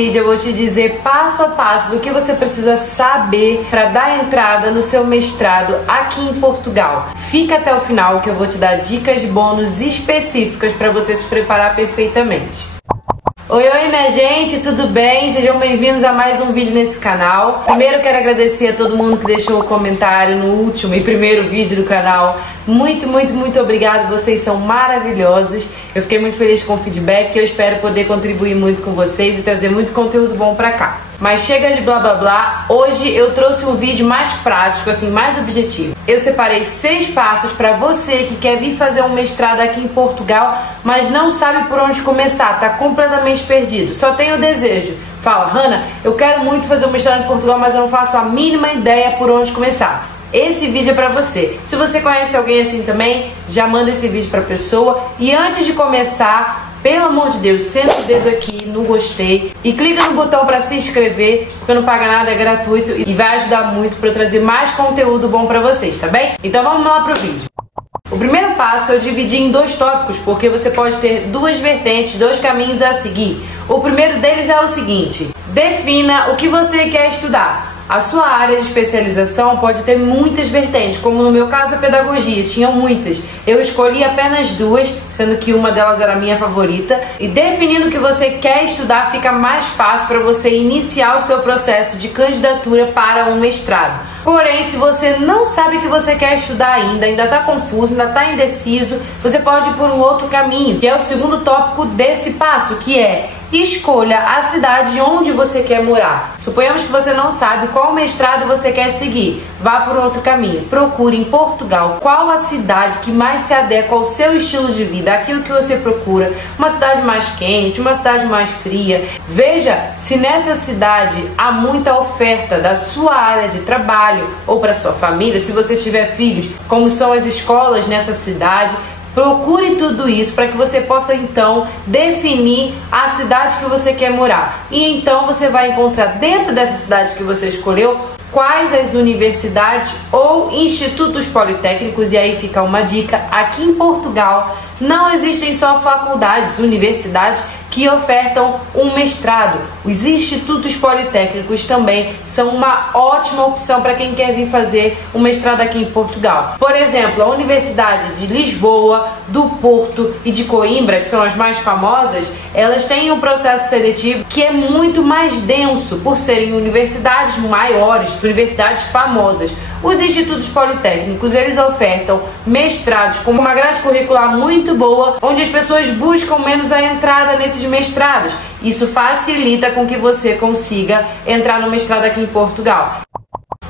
vídeo eu vou te dizer passo a passo do que você precisa saber para dar entrada no seu mestrado aqui em Portugal. Fica até o final que eu vou te dar dicas bônus específicas para você se preparar perfeitamente. Oi, minha gente, tudo bem? Sejam bem-vindos a mais um vídeo nesse canal. Primeiro quero agradecer a todo mundo que deixou o comentário no último e primeiro vídeo do canal. Muito obrigado, vocês são maravilhosos. Eu fiquei muito feliz com o feedback e eu espero poder contribuir muito com vocês e trazer muito conteúdo bom pra cá. Mas chega de blá blá blá, hoje eu trouxe um vídeo mais prático, assim, mais objetivo. Eu separei 6 passos para você que quer vir fazer um mestrado aqui em Portugal, mas não sabe por onde começar, tá completamente perdido, só tem o desejo. Fala, Hannah, eu quero muito fazer um mestrado em Portugal, mas eu não faço a mínima ideia por onde começar. Esse vídeo é pra você. Se você conhece alguém assim também, já manda esse vídeo pra pessoa. E antes de começar, pelo amor de Deus, senta o dedo aqui no gostei e clica no botão para se inscrever, porque não paga nada, é gratuito e vai ajudar muito para eu trazer mais conteúdo bom para vocês, tá bem? Então vamos lá pro vídeo. O primeiro passo eu dividi em 2 tópicos, porque você pode ter 2 vertentes, 2 caminhos a seguir. O primeiro deles é o seguinte: defina o que você quer estudar. A sua área de especialização pode ter muitas vertentes, como no meu caso a pedagogia, tinham muitas. Eu escolhi apenas 2, sendo que uma delas era a minha favorita. E definindo o que você quer estudar, fica mais fácil para você iniciar o seu processo de candidatura para um mestrado. Porém, se você não sabe o que você quer estudar ainda está confuso, ainda está indeciso, você pode ir por um outro caminho, que é o segundo tópico desse passo, que é: escolha a cidade onde você quer morar. Suponhamos que você não sabe qual mestrado você quer seguir. Vá por outro caminho. Procure em Portugal qual a cidade que mais se adequa ao seu estilo de vida, aquilo que você procura. Uma cidade mais quente, uma cidade mais fria. Veja se nessa cidade há muita oferta da sua área de trabalho ou para sua família, se você tiver filhos, como são as escolas nessa cidade. Procure tudo isso para que você possa então definir a cidade que você quer morar. E então você vai encontrar dentro dessa cidade que você escolheu quais as universidades ou institutos politécnicos. E aí fica uma dica: aqui em Portugal não existem só faculdades, universidades que ofertam um mestrado. Os institutos politécnicos também são uma ótima opção para quem quer vir fazer um mestrado aqui em Portugal. Por exemplo, a Universidade de Lisboa, do Porto e de Coimbra, que são as mais famosas, elas têm um processo seletivo que é muito mais denso, por serem universidades maiores, universidades famosas. Os institutos politécnicos, eles ofertam mestrados com uma grade curricular muito boa, onde as pessoas buscam menos a entrada nesses mestrados. Isso facilita com que você consiga entrar no mestrado aqui em Portugal.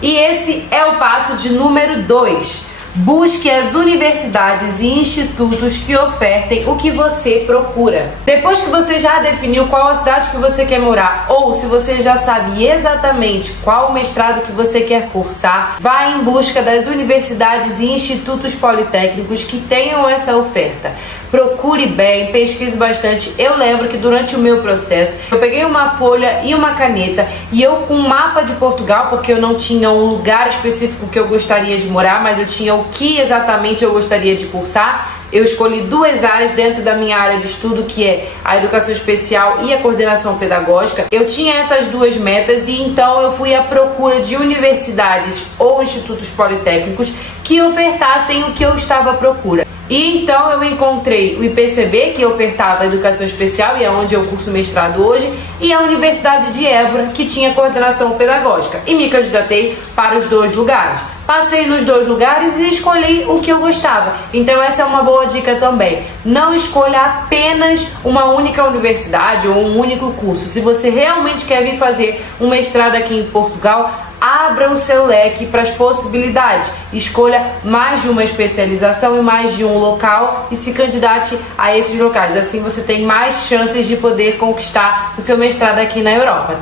E esse é o passo de número 2. Busque as universidades e institutos que ofertem o que você procura. Depois que você já definiu qual a cidade que você quer morar, ou se você já sabe exatamente qual o mestrado que você quer cursar, vá em busca das universidades e institutos politécnicos que tenham essa oferta. Procure bem, pesquise bastante. Eu lembro que durante o meu processo, eu peguei uma folha e uma caneta e eu com um mapa de Portugal, porque eu não tinha um lugar específico que eu gostaria de morar, mas eu tinha o que exatamente eu gostaria de cursar. Eu escolhi 2 áreas dentro da minha área de estudo, que é a educação especial e a coordenação pedagógica. Eu tinha essas 2 metas e então eu fui à procura de universidades ou institutos politécnicos que ofertassem o que eu estava à procura. E então eu encontrei o IPCB, que ofertava educação especial e é onde eu curso mestrado hoje, e a Universidade de Évora, que tinha coordenação pedagógica, e me candidatei para os 2 lugares. Passei nos 2 lugares e escolhi o que eu gostava. Então essa é uma boa dica também. Não escolha apenas uma única universidade ou um único curso. Se você realmente quer vir fazer um mestrado aqui em Portugal, abra o seu leque para as possibilidades. Escolha mais de uma especialização e mais de um local e se candidate a esses locais. Assim você tem mais chances de poder conquistar o seu mestrado aqui na Europa.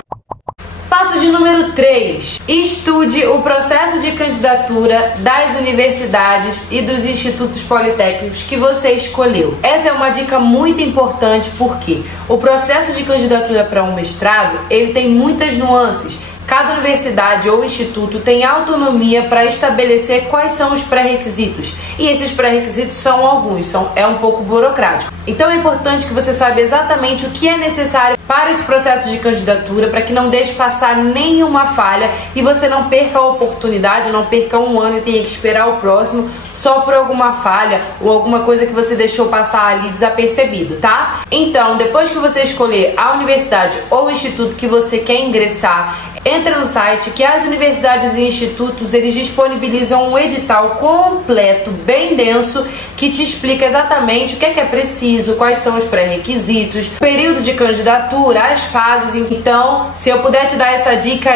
Passo de número 3. Estude o processo de candidatura das universidades e dos institutos politécnicos que você escolheu. Essa é uma dica muito importante porque o processo de candidatura para um mestrado, ele tem muitas nuances. Cada universidade ou instituto tem autonomia para estabelecer quais são os pré-requisitos. E esses pré-requisitos são alguns, é um pouco burocrático. Então é importante que você saiba exatamente o que é necessário para esse processo de candidatura, para que não deixe passar nenhuma falha e você não perca a oportunidade, não perca um ano e tenha que esperar o próximo só por alguma falha ou alguma coisa que você deixou passar ali desapercebido, tá? Então, depois que você escolher a universidade ou o instituto que você quer ingressar, entra no site que as universidades e institutos eles disponibilizam um edital completo, bem denso, que te explica exatamente o que é preciso, quais são os pré-requisitos, período de candidatura, as fases. Então, se eu puder te dar essa dica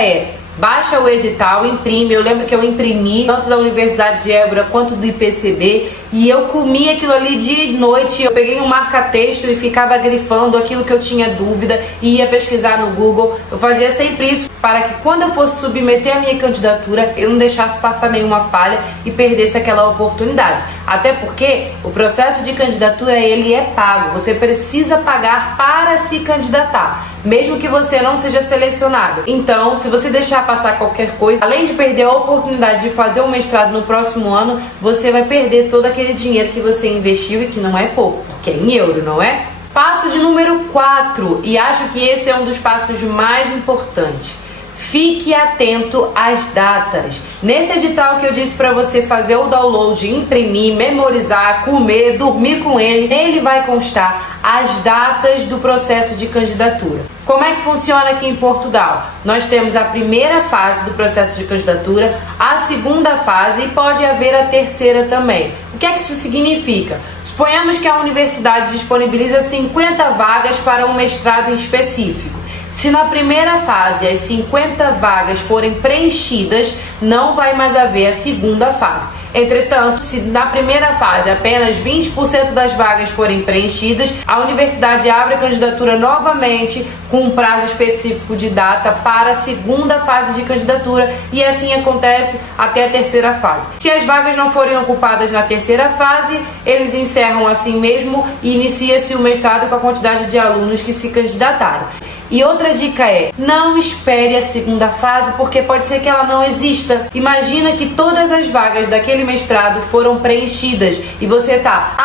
baixa o edital, imprime. Eu lembro que eu imprimi tanto da Universidade de Évora quanto do IPCB e eu comi aquilo ali de noite. Eu peguei um marca-texto e ficava grifando aquilo que eu tinha dúvida e ia pesquisar no Google. Eu fazia sempre isso para que quando eu fosse submeter a minha candidatura eu não deixasse passar nenhuma falha e perdesse aquela oportunidade. Até porque o processo de candidatura ele é pago. Você precisa pagar para se candidatar, mesmo que você não seja selecionado. Então, se você deixar passar qualquer coisa, além de perder a oportunidade de fazer um mestrado no próximo ano, você vai perder todo aquele dinheiro que você investiu e que não é pouco, porque é em euro, não é? Passo de número 4, e acho que esse é um dos passos mais importantes. Fique atento às datas. Nesse edital que eu disse para você fazer o download, imprimir, memorizar, comer, dormir com ele, nele vai constar as datas do processo de candidatura. Como é que funciona aqui em Portugal? Nós temos a primeira fase do processo de candidatura, a segunda fase e pode haver a terceira também. O que é que isso significa? Suponhamos que a universidade disponibiliza 50 vagas para um mestrado em específico. Se na primeira fase as 50 vagas forem preenchidas, não vai mais haver a segunda fase. Entretanto, se na primeira fase apenas 20% das vagas forem preenchidas, a universidade abre a candidatura novamente com um prazo específico de data para a segunda fase de candidatura e assim acontece até a terceira fase. Se as vagas não forem ocupadas na terceira fase, eles encerram assim mesmo e inicia-se o mestrado com a quantidade de alunos que se candidataram. E outra dica não espere a segunda fase, porque pode ser que ela não exista. Imagina que todas as vagas daquele mestrado foram preenchidas e você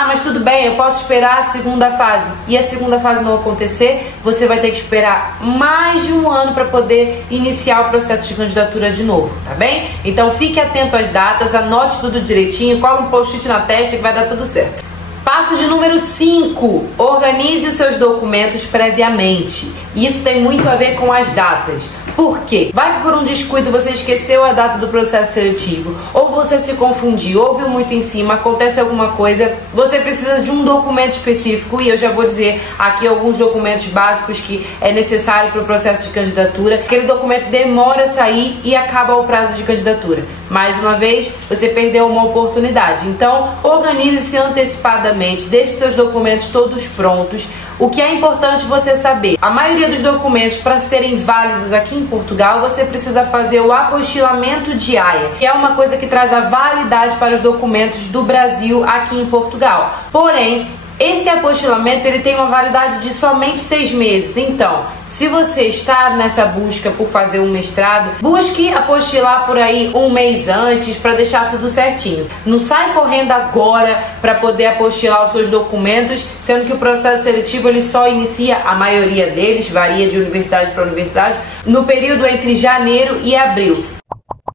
mas tudo bem, eu posso esperar a segunda fase. E a segunda fase não acontecer, você vai ter que esperar mais de um ano para poder iniciar o processo de candidatura de novo, tá bem? Então fique atento às datas, anote tudo direitinho, cola um post-it na testa que vai dar tudo certo. Passo de número 5, organize os seus documentos previamente. Isso tem muito a ver com as datas. Por quê? Vai que por um descuido você esqueceu a data do processo seletivo, ou você se confundiu, ouviu muito em cima, acontece alguma coisa, você precisa de um documento específico e eu já vou dizer aqui alguns documentos básicos que é necessário para o processo de candidatura. Aquele documento demora a sair e acaba o prazo de candidatura. Mais uma vez, você perdeu uma oportunidade. Então, organize-se antecipadamente, deixe seus documentos todos prontos. O que é importante você saber, a maioria dos documentos para serem válidos aqui em Portugal, você precisa fazer o apostilamento de AIA, que é uma coisa que traz a validade para os documentos do Brasil aqui em Portugal. Porém, esse apostilamento ele tem uma validade de somente 6 meses. Então, se você está nessa busca por fazer um mestrado, busque apostilar por aí um mês antes para deixar tudo certinho. Não sai correndo agora para poder apostilar os seus documentos, sendo que o processo seletivo ele só inicia, a maioria deles, varia de universidade para universidade, no período entre janeiro e abril.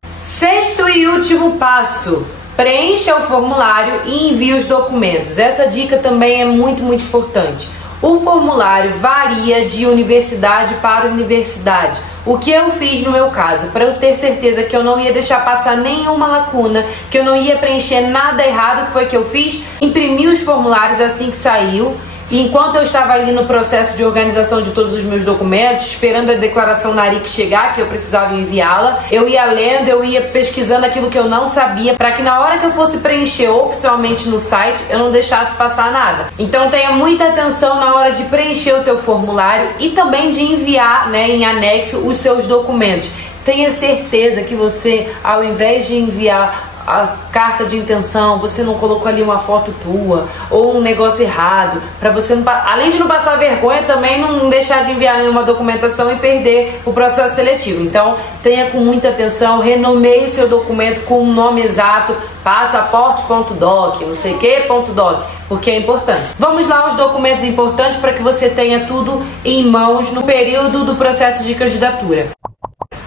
Sexto e último passo. Preencha o formulário e envie os documentos. Essa dica também é muito importante. O formulário varia de universidade para universidade. O que eu fiz no meu caso, para eu ter certeza que eu não ia deixar passar nenhuma lacuna, que eu não ia preencher nada errado, o que foi que eu fiz? Imprimi os formulários assim que saiu. E enquanto eu estava ali no processo de organização de todos os meus documentos, esperando a declaração NARIC chegar, que eu precisava enviá-la, eu ia lendo, eu ia pesquisando aquilo que eu não sabia, para que na hora que eu fosse preencher oficialmente no site, eu não deixasse passar nada. Então tenha muita atenção na hora de preencher o teu formulário e também de enviar, em anexo, os seus documentos. Tenha certeza que você, ao invés de enviar a carta de intenção, você não colocou ali uma foto tua ou um negócio errado, para você não, além de não passar vergonha, também não deixar de enviar nenhuma documentação e perder o processo seletivo. Então tenha com muita atenção, renomeie o seu documento com o nome exato, passaporte.doc, não sei que.doc, porque é importante. Vamos lá aos documentos importantes para que você tenha tudo em mãos no período do processo de candidatura.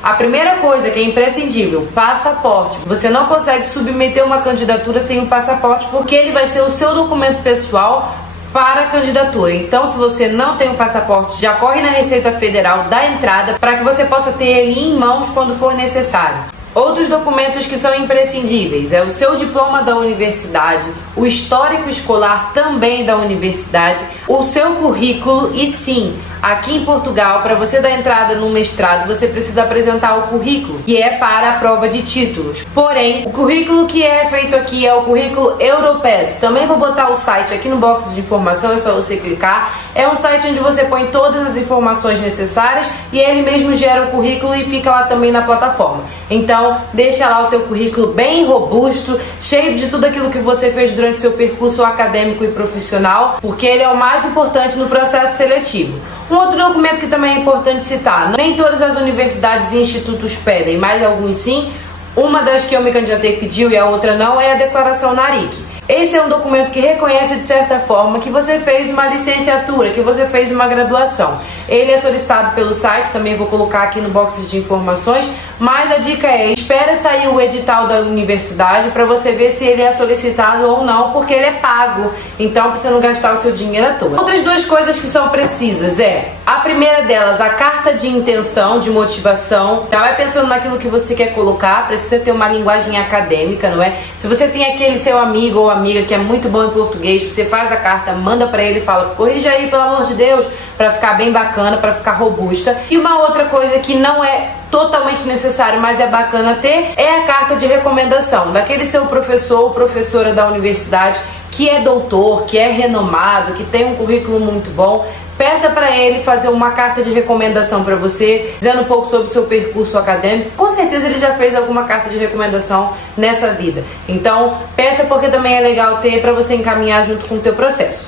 A primeira coisa que é imprescindível, passaporte. Você não consegue submeter uma candidatura sem o passaporte, porque ele vai ser o seu documento pessoal para a candidatura. Então, se você não tem o passaporte, já corre na Receita Federal, dá entrada para que você possa ter ele em mãos quando for necessário. Outros documentos que são imprescindíveis é o seu diploma da universidade, o histórico escolar também da universidade, o seu currículo e sim, aqui em Portugal, para você dar entrada no mestrado, você precisa apresentar o currículo, que é para a prova de títulos. Porém, o currículo que é feito aqui é o currículo Europass. Também vou botar o site aqui no box de informação, é só você clicar. É um site onde você põe todas as informações necessárias e ele mesmo gera o currículo e fica lá também na plataforma. Então, deixa lá o teu currículo bem robusto, cheio de tudo aquilo que você fez durante seu percurso acadêmico e profissional, porque ele é o mais importante no processo seletivo. Um outro documento que também é importante citar, nem todas as universidades e institutos pedem, mas alguns sim. Uma das que eu me candidatei pediu e a outra não, é a declaração NARIC. Esse é um documento que reconhece de certa forma que você fez uma licenciatura, que você fez uma graduação. Ele é solicitado pelo site, também vou colocar aqui no box de informações, mas a dica é, espera sair o edital da universidade para você ver se ele é solicitado ou não, porque ele é pago, então para você não gastar o seu dinheiro à toa. Outras duas coisas que são precisas a primeira delas, a carta de intenção, de motivação. Já vai pensando naquilo que você quer colocar, precisa ter uma linguagem acadêmica, não é? Se você tem aquele seu amigo ou amiga que é muito bom em português, você faz a carta, manda pra ele e fala, corrija aí pelo amor de Deus, pra ficar bem bacana, pra ficar robusta. E uma outra coisa que não é totalmente necessário, mas é bacana ter, é a carta de recomendação daquele seu professor ou professora da universidade que é doutor, que é renomado, que tem um currículo muito bom. Peça para ele fazer uma carta de recomendação para você, dizendo um pouco sobre o seu percurso acadêmico. Com certeza ele já fez alguma carta de recomendação nessa vida. Então, peça porque também é legal ter para você encaminhar junto com o teu processo.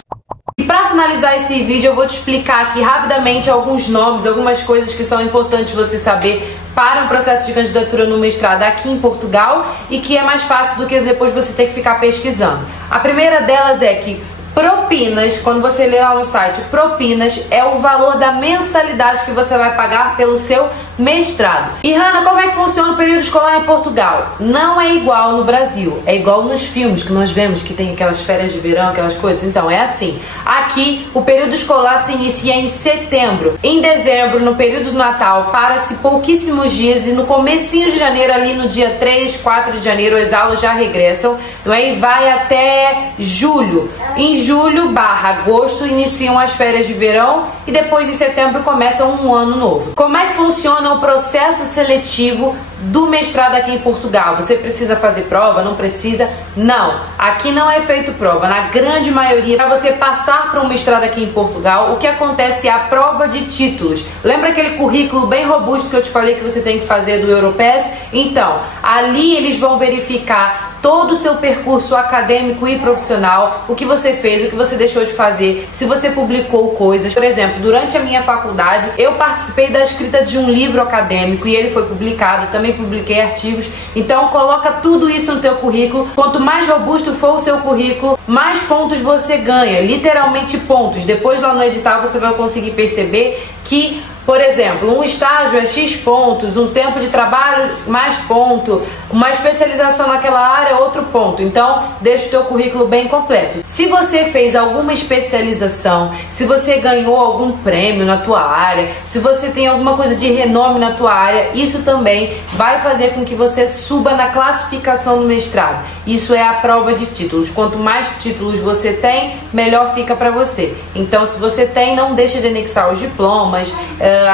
E para finalizar esse vídeo, eu vou te explicar aqui rapidamente alguns nomes, algumas coisas que são importantes você saber para um processo de candidatura no mestrado aqui em Portugal e que é mais fácil do que depois você ter que ficar pesquisando. A primeira delas é que propinas, quando você lê lá no site, propinas é o valor da mensalidade que você vai pagar pelo seu mestrado. E Hanna, como é que funciona o período escolar em Portugal? Não é igual no Brasil, é igual nos filmes que nós vemos que tem aquelas férias de verão, aquelas coisas. Então é assim, aqui o período escolar se inicia em setembro. Em dezembro, no período do Natal, para-se pouquíssimos dias e no comecinho de janeiro, ali no dia 3, 4 de janeiro, as aulas já regressam, não é? E vai até julho. Em julho/agosto iniciam as férias de verão e depois em setembro começa um ano novo. Como é que funciona o processo seletivo do mestrado aqui em Portugal? Você precisa fazer prova? Não precisa? Não. Aqui não é feito prova. Na grande maioria, para você passar para um mestrado aqui em Portugal, o que acontece é a prova de títulos. Lembra aquele currículo bem robusto que eu te falei que você tem que fazer do Europass? Então, ali eles vão verificar todo o seu percurso acadêmico e profissional, o que você fez, o que você deixou de fazer, se você publicou coisas. Por exemplo, durante a minha faculdade, eu participei da escrita de um livro acadêmico e ele foi publicado, também publiquei artigos. Então, coloca tudo isso no teu currículo. Quanto mais robusto for o seu currículo, mais pontos você ganha, literalmente pontos. Depois lá no edital você vai conseguir perceber que, por exemplo, um estágio é X pontos, um tempo de trabalho mais ponto, uma especialização naquela área é outro ponto. Então, deixa o teu currículo bem completo. Se você fez alguma especialização, se você ganhou algum prêmio na tua área, se você tem alguma coisa de renome na tua área, isso também vai fazer com que você suba na classificação do mestrado. Isso é a prova de títulos. Quanto mais títulos você tem, melhor fica para você. Então, se você tem, não deixa de anexar os diplomas,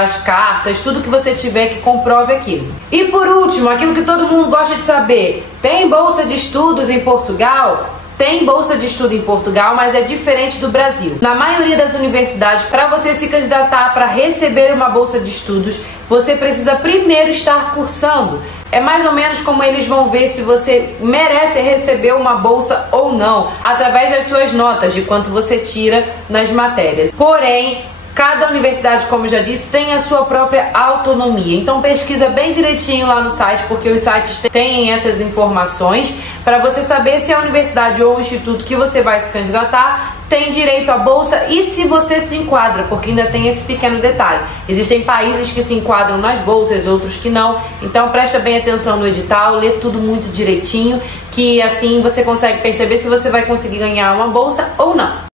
as cartas, tudo que você tiver que comprove aquilo. E por último, aquilo que todo mundo gosta de saber, tem bolsa de estudos em Portugal? tem bolsa de estudo em Portugal, mas é diferente do Brasil. Na maioria das universidades, para você se candidatar para receber uma bolsa de estudos, você precisa primeiro estar cursando. É mais ou menos como eles vão ver se você merece receber uma bolsa ou não, através das suas notas, de quanto você tira nas matérias. Porém, cada universidade, como eu já disse, tem a sua própria autonomia. Então pesquisa bem direitinho lá no site, porque os sites têm essas informações para você saber se a universidade ou o instituto que você vai se candidatar tem direito à bolsa e se você se enquadra, porque ainda tem esse pequeno detalhe. Existem países que se enquadram nas bolsas, outros que não. Então presta bem atenção no edital, lê tudo muito direitinho, que assim você consegue perceber se você vai conseguir ganhar uma bolsa ou não.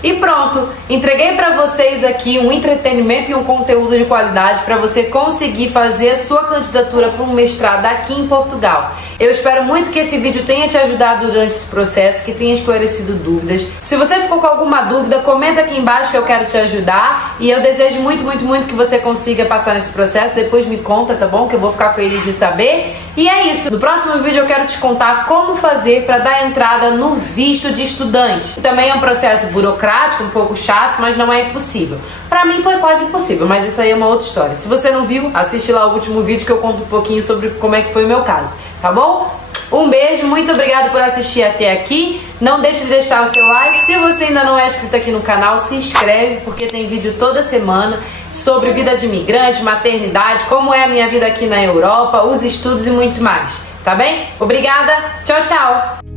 E pronto, entreguei para vocês aqui um entretenimento e um conteúdo de qualidade para você conseguir fazer a sua candidatura para um mestrado aqui em Portugal. Eu espero muito que esse vídeo tenha te ajudado durante esse processo, que tenha esclarecido dúvidas. Se você ficou com alguma dúvida, comenta aqui embaixo que eu quero te ajudar. E eu desejo muito, muito, muito que você consiga passar nesse processo. Depois me conta, tá bom? Que eu vou ficar feliz de saber. E é isso. No próximo vídeo eu quero te contar como fazer para dar entrada no visto de estudante. Também é um processo burocrático, um pouco chato, mas não é impossível. Pra mim foi quase impossível, mas isso aí é uma outra história. Se você não viu, assiste lá o último vídeo que eu conto um pouquinho sobre como é que foi o meu caso, tá bom? Um beijo, muito obrigada por assistir até aqui. Não deixe de deixar o seu like. Se você ainda não é inscrito aqui no canal, se inscreve, porque tem vídeo toda semana sobre vida de imigrante, maternidade, como é a minha vida aqui na Europa, os estudos e muito mais, tá bem? Obrigada, tchau, tchau!